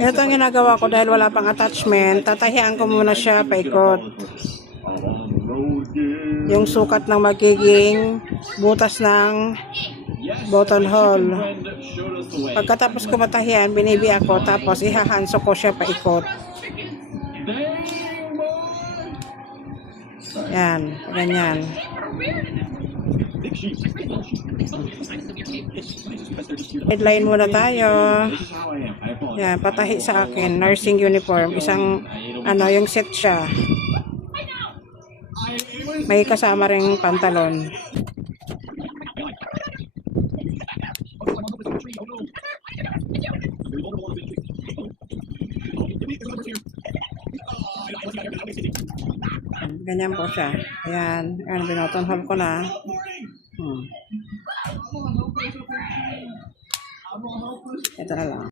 Ito ang ginagawa ko dahil wala pang attachment. Tatahian ko muna siya paikot. Yung sukat ng magiging butas ng buttonhole. Pagkatapos ko matahian, binibi ako, tapos ihahanso ko siya paikot. Yan, ganyan. Headline muna tayo. Yan, patahi sa akin. Nursing uniform. Isang, yung set siya. May kasama ring pantalon. Ganyan po siya. Ayan. Ayan, binotonhole ko na. Ito na lang.